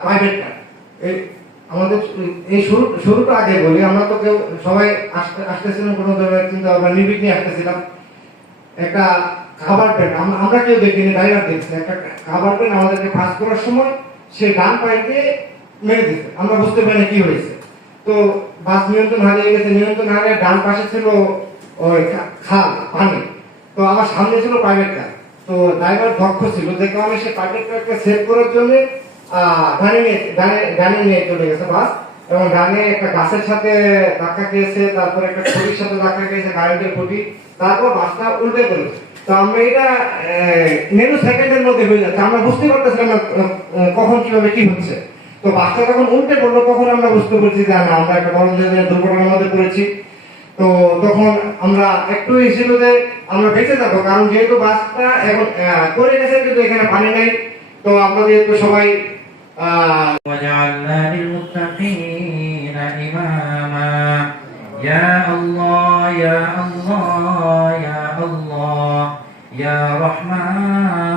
Private car. আমাদের এই শুরুটা আগে বলি, আমরা তো কেউ সবাই আসতেছিলাম কোনো ধরনের চিন্তা ভাবনা নিবিড় নিয়ে আসতেছিলাম। একটা খাবার প্লেন আমরা কেউ দেখিনি, ড্রাইভার দেখছি একটা খাবার প্লেন আমাদেরকে পাস করার সময় সে ডান পায়ে দিয়ে মেরে দিচ্ছে। আমরা বুঝতে পারি কি হয়েছে। তো বাস নিয়ন্ত্রণ হারিয়ে গেছে, নিয়ন্ত্রণ হারিয়ে ডান পাশে ছিল ওই খাল পানি, তো আমার সামনে ছিল প্রাইভেট কার। তো ড্রাইভার দক্ষ ছিল, যে কারণে সে প্রাইভেট কারকে সেভ করার জন্য ডানে নিয়ে চলে গেছে বাস, এবং ডানে একটা গাছের সাথে ধাক্কা খেয়েছে, তারপরে একটা খুঁটির সাথে ধাক্কা খেয়েছে, গাড়িতে খুঁটি, তারপর বাসটা উল্টে পড়েছে। তো আমরা এটা নেনো সেকেন্ডের মধ্যে হয়ে যাচ্ছে, আমরা বুঝতে পারতেছিলাম না কখন কিভাবে কি হচ্ছে। তো বাসটা যখন উল্টে পড়লো তখন আমরা বুঝতে পারছি যে আমরা একটা বড় ধরনের দুর্ঘটনার মধ্যে পড়েছি। তো তখন আমরা একটু ছিল যে আমরা বেঁচে যাবো, কারণ যেহেতু বাসটা এখন পড়ে গেছে কিন্তু এখানে পানি নাই। তো আমরা যেহেতু সবাই وجعلنا للمتقين إماما يا الله يا الله يا الله يا رحمن